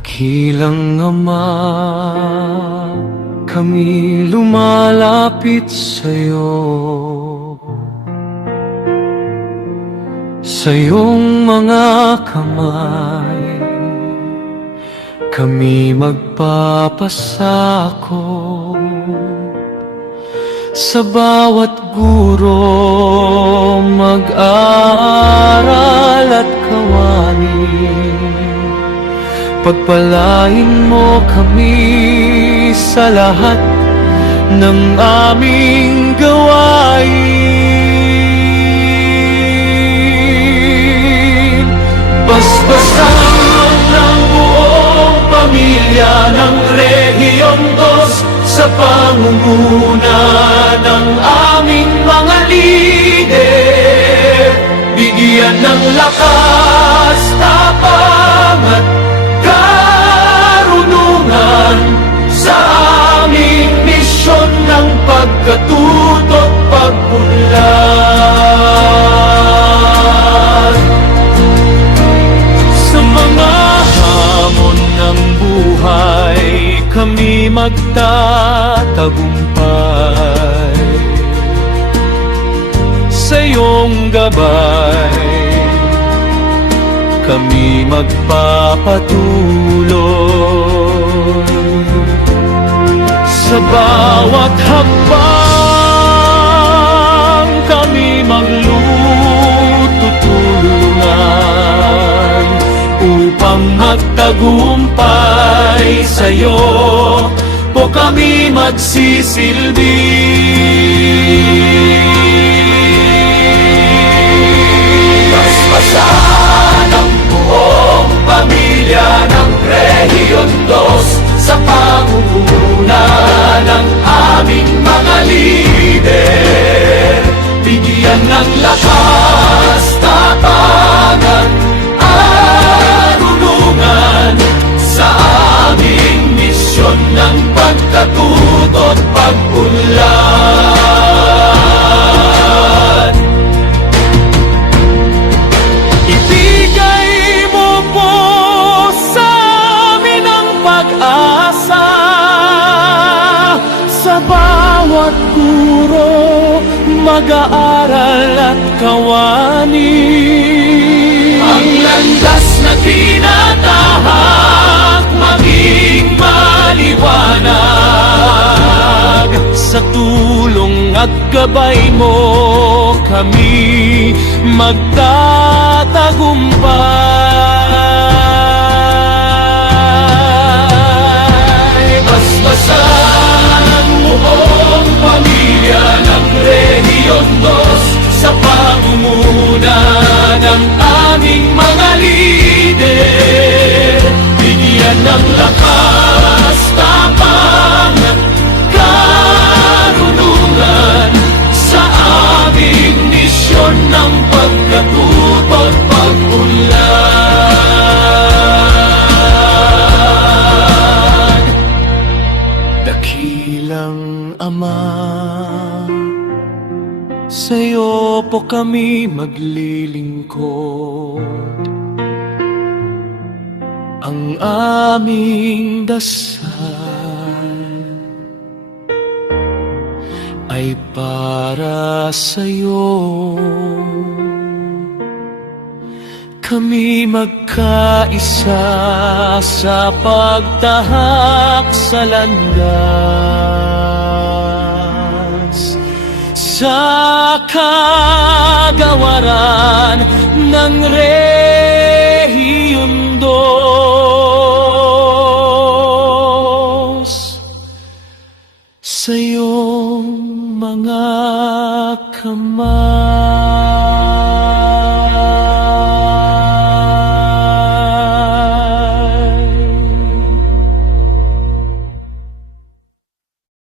Dakilang Ama, kami lumalapit sa'yo. Sa iyong mga kamay, kami magpapasako. Sa bawat guro, mag-aaral at kawani, pagpalain mo kami sa lahat ng aming gawain. Basbasan ng buong pamilya ng Rehiyon 2 sa pangunguna ng aming mga lider. Bigyan ng lakas, tapang at karunungan sa aming misyon ng pagkatuto't pagpunlad. Sa mga hamon ng buhay, kami magtatagumpay. Sa iyong gabay, kami magpapatuloy. Sa bawat hakbang, kami maglututulungan upang magtagumpay. Sa'yo po kami magsisilbi. Basbasan ang buong pamilya ng Rehiyon 2 sa pangunguna ng aming mga lider. Bigyan ng lakas, tapang at karunungan sa aming misyon ng pagkatuto't pagpunlad. Ibigay mo po sa amin ang pag-asa, sa bawat guro, mag-aaral at kawani. Ang landas na tinatahak maging maliwanag. Sa tulong at gabay mo kami magtatagumpay. Basbasan ang buong pamilya ng Rehiyon 2 sa pangunguna ng aming mga lider. Bigyan ng lakas, tapang at karunungan sa aming misyon ng pagkatuto't pagpunlad. Dakilang Ama, sa'yo po kami maglilingkod. Ang aming dasal ay para sa'yo. Kami magkaisa sa pagtahak sa landas, sa kagawaran ng Rehiyon 2 sa iyong mga kamay.